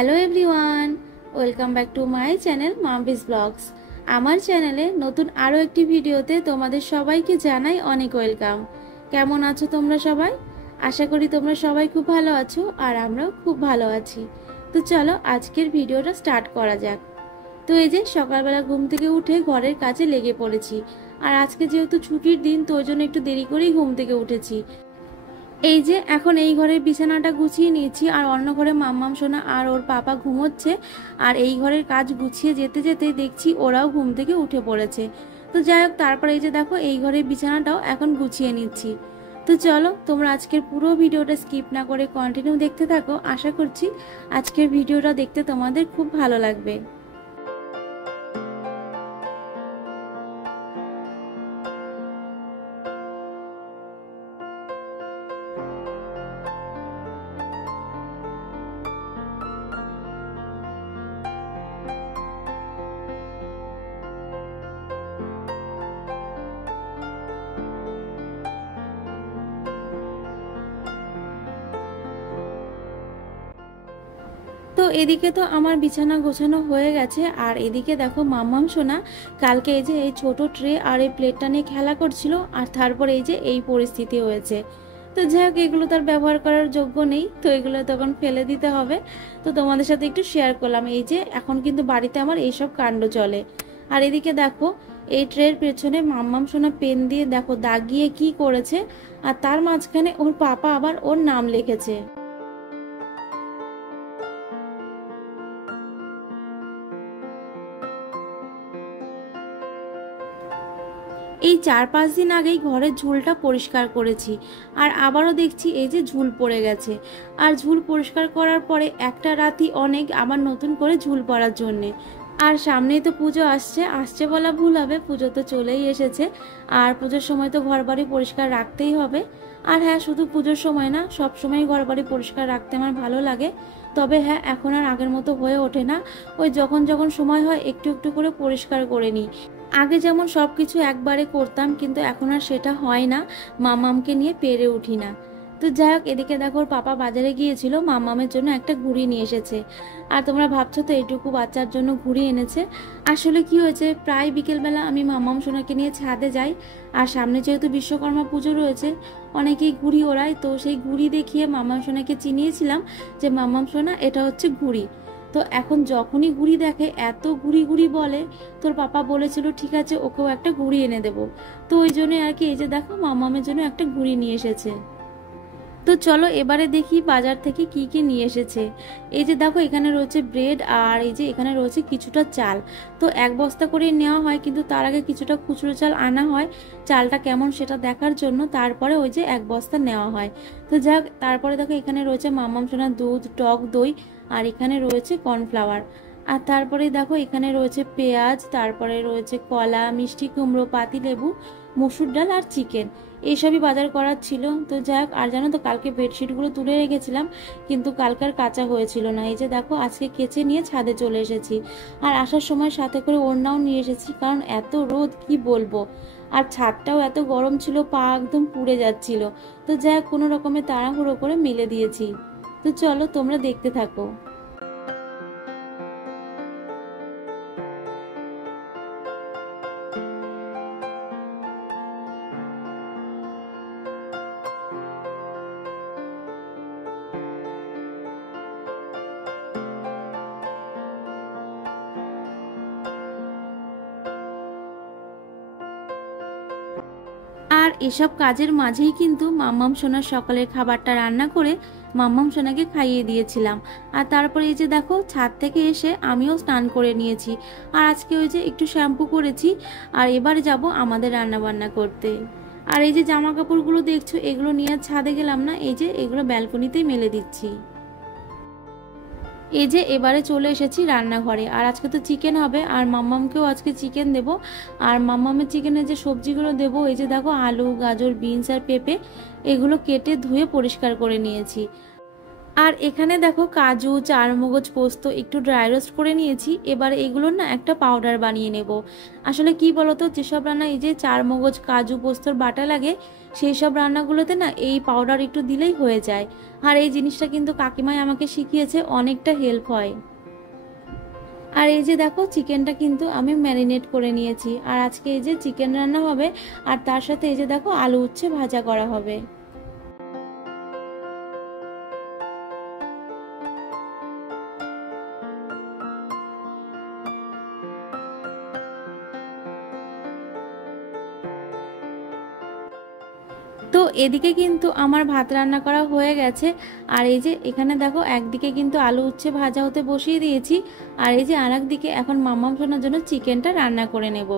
Hello everyone, welcome back to my channel Mampi's blogs. আমার চ্যানেলে নতুন আরও একটি ভিডিওতে তোমাদের সবাইকে জানাই অনেক ওয়েলকাম। কেমন আছো তোমরা সবাই? আশা করি তোমরা সবাই খুব ভালো আছো আর আমরাও খুব ভালো আছি। তো চলো আজকের ভিডিওটা স্টার্ট করা যাক। তো এই যে সকালবেলা ঘুম থেকে উঠে ঘরের কাজে লেগে পড়েছি। আর আজকে যেহেতু ছুটির দিন, তো ওই জন্য একটু দেরি করেই ঘুম থেকে উঠেছি। এই যে এখন এই ঘরের বিছানাটা গুছিয়ে নিয়েছি, আর অন্য ঘরে মাম্মাম সোনা আর ওর পাপা ঘুমোচ্ছে। আর এই ঘরের কাজ গুছিয়ে যেতে যেতে দেখছি ওরাও ঘুম থেকে উঠে পড়েছে। তো যাই হোক, তারপরে এই যে দেখো এই ঘরের বিছানাটাও এখন গুছিয়ে নিচ্ছি। তো চলো তোমরা আজকের পুরো ভিডিওটা স্কিপ না করে কন্টিনিউ দেখতে থাকো। আশা করছি আজকের ভিডিওটা দেখতে তোমাদের খুব ভালো লাগবে। তো এদিকে তো আমার বিছানা গোছানো হয়ে গেছে, আর এদিকে দেখো মাম্মাম সোনা কালকে এই যে এই ছোট ট্রে আর এই প্লেটটা নিয়ে খেলা করছিল, আর তারপর এই যে এই পরিস্থিতি হয়েছে। তো যাই হোক, এগুলো তার ব্যবহার করার যোগ্য নেই, তো এগুলো তখন ফেলে দিতে হবে। তো তোমাদের সাথে একটু শেয়ার করলাম। এই যে এখন কিন্তু বাড়িতে আমার এইসব কাণ্ড চলে। আর এদিকে দেখো এই ট্রের পেছনে মাম্মাম সোনা পেন দিয়ে দেখো দাগিয়ে কি করেছে, আর তার মাঝখানে ওর পাপা আবার ওর নাম লিখেছে। এই 4-5 দিন আগেই ঘরের ঝুলটা পরিষ্কার করেছি, আর আবারও দেখছি এই যে ঝুল পড়ে গেছে। আর ঝুল পরিষ্কার করার পরে একটা রাতই অনেক আবার নতুন করে ঝুল পড়ার জন্যে। আর সামনেই তো পুজো আসছে, আসছে বলা ভুল হবে, পুজো তো চলেই এসেছে। আর পুজোর সময় তো ঘর বাড়ি পরিষ্কার রাখতেই হবে। আর হ্যাঁ, শুধু পুজোর সময় না, সব সময় ঘর বাড়ি পরিষ্কার রাখতে আমার ভালো লাগে। তবে হ্যাঁ, এখন আর আগের মতো হয়ে ওঠে না। ওই যখন যখন সময় হয় একটু একটু করে পরিষ্কার করে নিই। আগে যেমন সব কিছু একবারে করতাম, কিন্তু এখন আর সেটা হয় না, মামামকে নিয়ে পেরে উঠি না। তো যাই হোক, এদিকে দেখো ওর পাপা বাজারে গিয়েছিল, মামামের জন্য একটা ঘুড়ি নিয়ে এসেছে। আর তোমরা ভাবছো তো এইটুকু বাচ্চার জন্য ঘুড়ি এনেছে। আসলে কি হয়েছে, প্রায় বিকেলবেলা আমি মামাম সোনাকে নিয়ে ছাদে যাই। আর সামনে যেহেতু বিশ্বকর্মা পুজো রয়েছে, অনেকেই ঘুড়ি ওড়ায়, তো সেই ঘুড়ি দেখিয়ে মামাম সোনাকে চিনিয়েছিলাম যে মামাম সোনা এটা হচ্ছে ঘুড়ি। তো এখন যখনই ঘুড়ি দেখে এত ঘুড়ি ঘুড়ি বলে। তোর পাপা বলেছিল ঠিক আছে, ওকেও একটা ঘুড়ি এনে দেবো। তো ওই জন্য আর কি এই যে দেখো মামামের জন্য একটা ঘুড়ি নিয়ে এসেছে। তো চলো এবারে দেখি বাজার থেকে কি কি নিয়ে এসেছে। এই যে দেখো এখানে রয়েছে ব্রেড, আর এই যে এখানে রয়েছে কিছুটা চাল। তো এক বস্তা করে নেওয়া হয়, কিন্তু তার আগে কিছুটা খুচরো চাল আনা হয় চালটা কেমন সেটা দেখার জন্য, তারপরে ওই যে এক বস্তা নেওয়া হয়। তো যাক, তারপরে দেখো এখানে রয়েছে মাম্মাম সোনার দুধ, টক দই, আর এখানে রয়েছে কর্নফ্লাওয়ার। আর তারপরে দেখো এখানে রয়েছে পেঁয়াজ, তারপরে রয়েছে কলা, মিষ্টি কুমড়ো, পাতিলেবু, মসুর ডাল আর চিকেন। এইসবই বাজার করার ছিল। তো যাক, আর জানো তো কালকে বেডশিটগুলো তুলে রেখেছিলাম, কিন্তু কালকার কাঁচা হয়েছিল না। এই যে দেখো আজকে কেচে নিয়ে ছাদে চলে এসেছি। আর আসার সময় সাথে করে ওড়নাও নিয়ে এসেছি, কারণ এত রোদ কি বলবো। আর ছাদটাও এত গরম ছিল, পা একদম পুড়ে যাচ্ছিল। তো যাক, কোনো রকমে তাড়াহুড়ো করে মেলে দিয়েছি। তো চলো তোমরা দেখতে থাকো। আর এসব কাজের মাঝেই কিন্তু মাম্মাম সোনার সকালের খাবারটা রান্না করে মাম্মাম সোনাকে খাইয়ে দিয়েছিলাম। আর তারপরে এই যে দেখো ছাদ থেকে এসে আমিও স্নান করে নিয়েছি। আর আজকে ওই যে একটু শ্যাম্পু করেছি। আর এবারে যাব আমাদের রান্না বান্না করতে। আর এই যে জামা কাপড়গুলো দেখছো, এগুলো নিয়ে ছাদে গেলাম না, এই যে এগুলো ব্যালকনিতেই মেলে দিচ্ছি। এই যে এবারে চলে এসেছি রান্নাঘরে। আর আজকে তো চিকেন হবে, আর মাম্মামকেও আজকে চিকেন দেব। আর মাম্মামের চিকেনের যে সবজিগুলো দেব, এই যে দেখো আলু, গাজর, বিনস আর পেঁপে, এগুলো কেটে ধুয়ে পরিষ্কার করে নিয়েছি। আর এখানে দেখো কাজু, চারমগজ, পোস্ত একটু ড্রাই রোস্ট করে নিয়েছি। এবার এগুলোর না একটা পাউডার বানিয়ে নেব। আসলে কি বলতো, যেসব রান্না এই যে চারমগজ, কাজু, পোস্তর বাটা লাগে, সেই সব রান্নাগুলোতে না এই পাউডার একটু দিলেই হয়ে যায়। আর এই জিনিসটা কিন্তু কাকিমাই আমাকে শিখিয়েছে, অনেকটা হেল্প হয়। আর এই যে দেখো চিকেনটা কিন্তু আমি ম্যারিনেট করে নিয়েছি। আর আজকে এই যে চিকেন রান্না হবে, আর তার সাথে এই যে দেখো আলু উচ্ছে ভাজা করা হবে। তো এদিকে কিন্তু আমার ভাত রান্না করা হয়ে গেছে। আর এই যে এখানে দেখো একদিকে কিন্তু আলু উচ্ছে ভাজা হতে বসিয়ে দিয়েছি, আর এই যে আর একদিকে এখন মাম্মাম সোনার জন্য চিকেনটা রান্না করে নেব।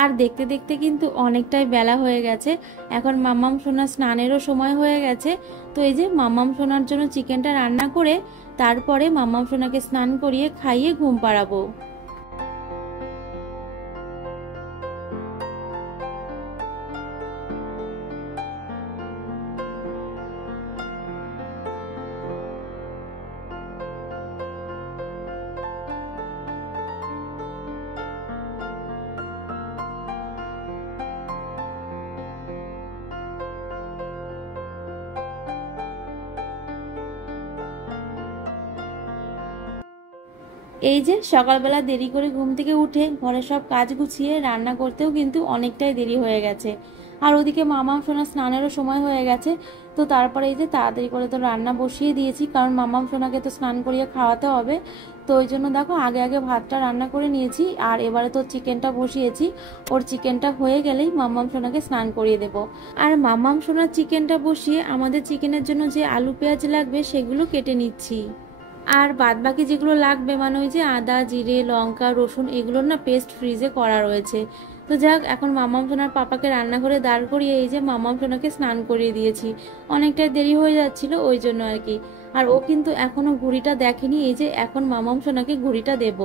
আর দেখতে দেখতে কিন্তু অনেকটাই বেলা হয়ে গেছে, এখন মাম্মাম সোনার স্নানেরও সময় হয়ে গেছে। তো এই যে মাম্মাম সোনার জন্য চিকেনটা রান্না করে তারপরে মাম্মাম সোনাকে স্নান করিয়ে খাইয়ে ঘুম পাড়াবো। এই যে সকালবেলা দেরি করে ঘুম থেকে উঠে ঘরের সব কাজ গুছিয়ে রান্না করতেও কিন্তু অনেকটাই দেরি হয়ে গেছে। আর ওদিকে মামাম সোনা স্নানেরও সময় হয়ে গেছে। তো তারপরে এই যে তাড়াতাড়ি করে তো রান্না বসিয়ে দিয়েছি, কারণ মামাম সোনাকে তো স্নান করিয়ে খাওয়াতে হবে। তো ওই জন্য দেখো আগে আগে ভাতটা রান্না করে নিয়েছি, আর এবারে তো চিকেনটা বসিয়েছি। ওর চিকেনটা হয়ে গেলেই মামাম সোনাকে স্নান করিয়ে দেব। আর মামাম সোনার চিকেনটা বসিয়ে আমাদের চিকেনের জন্য যে আলু পেঁয়াজ লাগবে সেগুলো কেটে নিচ্ছি। আর বাদ বাকি যেগুলো লাগবে মানে ওই যে আদা, জিরে, লঙ্কা, রসুন এগুলোর না পেস্ট ফ্রিজে করা রয়েছে। তো যাক, এখন মামাম সোনার পাপাকে রান্নাঘরে দাঁড় করিয়ে এই যে মামাম সোনাকে স্নান করিয়ে দিয়েছি। অনেকটাই দেরি হয়ে যাচ্ছিল ওই জন্য আর কি। আর ও কিন্তু এখনো ঘুড়িটা দেখেনি, এই যে এখন মামাম সোনাকে ঘুড়িটা দেব।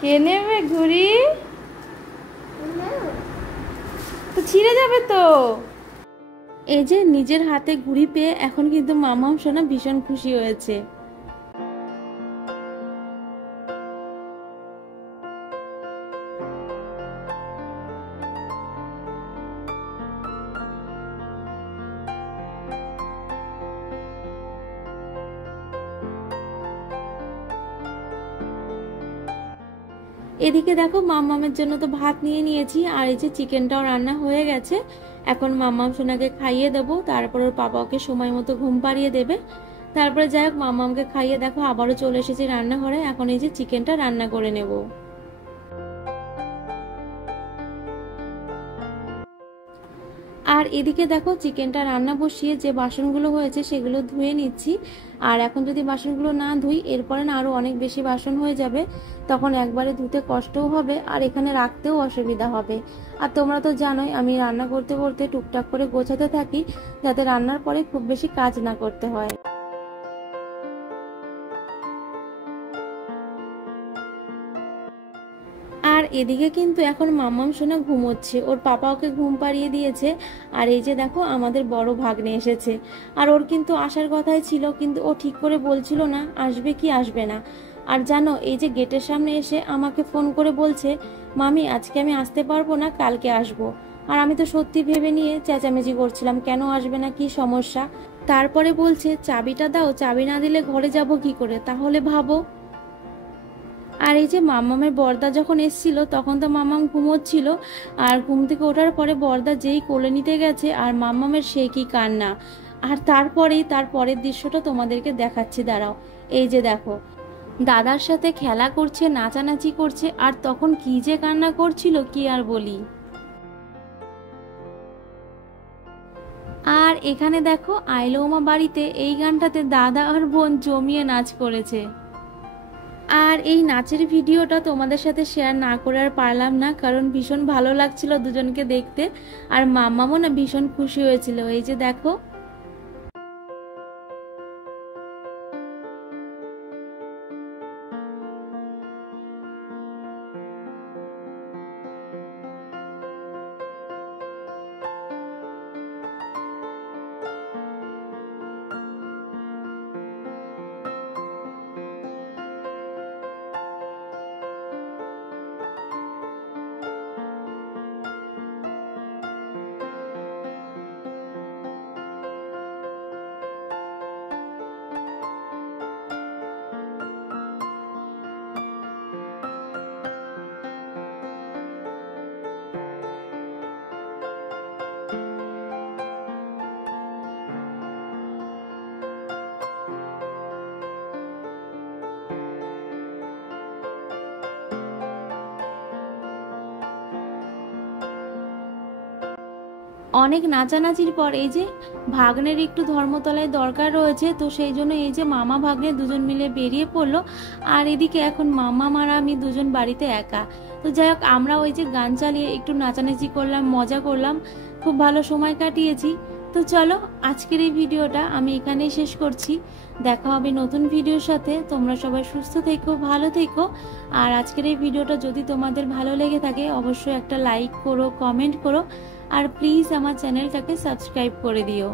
কে নেবে ঘুড়ি? তো ছিঁড়ে যাবে তো। এই যে নিজের হাতে ঘুড়ি পেয়ে এখন কিন্তু মামাম সোনা ভীষণ খুশি হয়েছে। এদিকে দেখো মাম্মামের জন্য তো ভাত নিয়ে নিয়েছি, আর এই যে চিকেনটাও রান্না হয়ে গেছে। এখন মাম্মাম সোনাকে খাইয়ে দেবো, তারপর ওর পাপাকে সময় মতো ঘুম পাড়িয়ে দেবে। তারপরে যাই হোক মাম্মামকে খাইয়ে দেখো আবারও চলে এসেছি রান্নাঘরে, এখন এই যে চিকেনটা রান্না করে নেব। আর এদিকে দেখো চিকেনটা রান্না বসিয়ে যে বাসনগুলো হয়েছে সেগুলো ধুয়ে নিচ্ছি। আর এখন যদি বাসনগুলো না ধুই এরপরে না আরো অনেক বেশি বাসন হয়ে যাবে, তখন একবারে ধুতে কষ্টও হবে আর এখানে রাখতেও অসুবিধা হবে। আর তোমরা তো জানোই আমি রান্না করতে করতে টুকটাক করে গোছাতে থাকি, যাতে রান্নার পরে খুব বেশি কাজ না করতে হয়। আর এদিকে কিন্তু এখন মাম্মাম সোনা ঘুমোচ্ছে, ওর পাপা ওকে ঘুম পাড়িয়ে দিয়েছে। আর এই যে দেখো আমাদের বড় ভাগ্নে এসেছে। আর ওর কিন্তু আসার কথাই ছিল, কিন্তু ও ঠিক করে বলছিল না আসবে কি আসবে না। আর জানো এই যে গেটের সামনে এসে আমাকে ফোন করে বলছে, মামি আজকে আমি আসতে পারবো না, কালকে আসবো। আর আমি তো সত্যি ভেবে নিয়ে চেঁচামেচি করছিলাম কেন আসবে না, কি সমস্যা। তারপরে বলছে চাবিটা দাও, চাবি না দিলে ঘরে যাব কি করে, তাহলে ভাবো। আর এই যে মামামের বর্দা যখন এসছিল তখন তো মামাম ঘুমোচ্ছিল, আর ঘুম থেকে ওঠার পরে বর্দা যেই কোলে নিতে গেছে আর মামামের সে কি কান্না। আর তারপরেই তার পরের দৃশ্যটা তোমাদেরকে দেখাচ্ছি, দাঁড়াও। এই যে দেখো দাদার সাথে খেলা করছে, নাচানাচি করছে, আর তখন কি যে কান্না করছিল কি আর বলি। আর এখানে দেখো আইলো ওমা বাড়িতে এই গানটাতে দাদা আর বোন জমিয়ে নাচ করেছে। আর এই নাচের ভিডিওটা তোমাদের সাথে শেয়ার না করে আর পারলাম না, কারণ ভীষণ ভালো লাগছিল দুজনকে দেখতে। আর মাম্মামও না ভীষণ খুশি হয়েছিল, এই যে দেখো। অনেক নাচানাচির পর এই যে ভাগ্নের একটু ধর্মতলায় দরকার রয়েছে, তো সেই জন্য এই যে মামা ভাগ্নে দুজন মিলে বেরিয়ে পড়লো। আর এদিকে এখন মামা মারা আমি দুজন বাড়িতে একা। তো যাই হোক, আমরা ওই যে গান চালিয়ে একটু নাচানাচি করলাম, মজা করলাম, খুব ভালো সময় কাটিয়েছি। তো চলো, আজকের এই ভিডিওটা আমি এখানেই শেষ করছি। দেখা হবে নতুন ভিডিওর সাথে। তোমরা সবাই সুস্থ থেকো, ভালো থেকো। আর আজকের এই ভিডিওটা যদি তোমাদের ভালো লেগে থাকে অবশ্যই একটা লাইক করো, কমেন্ট করো, আর প্লিজ আমার চ্যানেলটাকে সাবস্ক্রাইব করে দিও।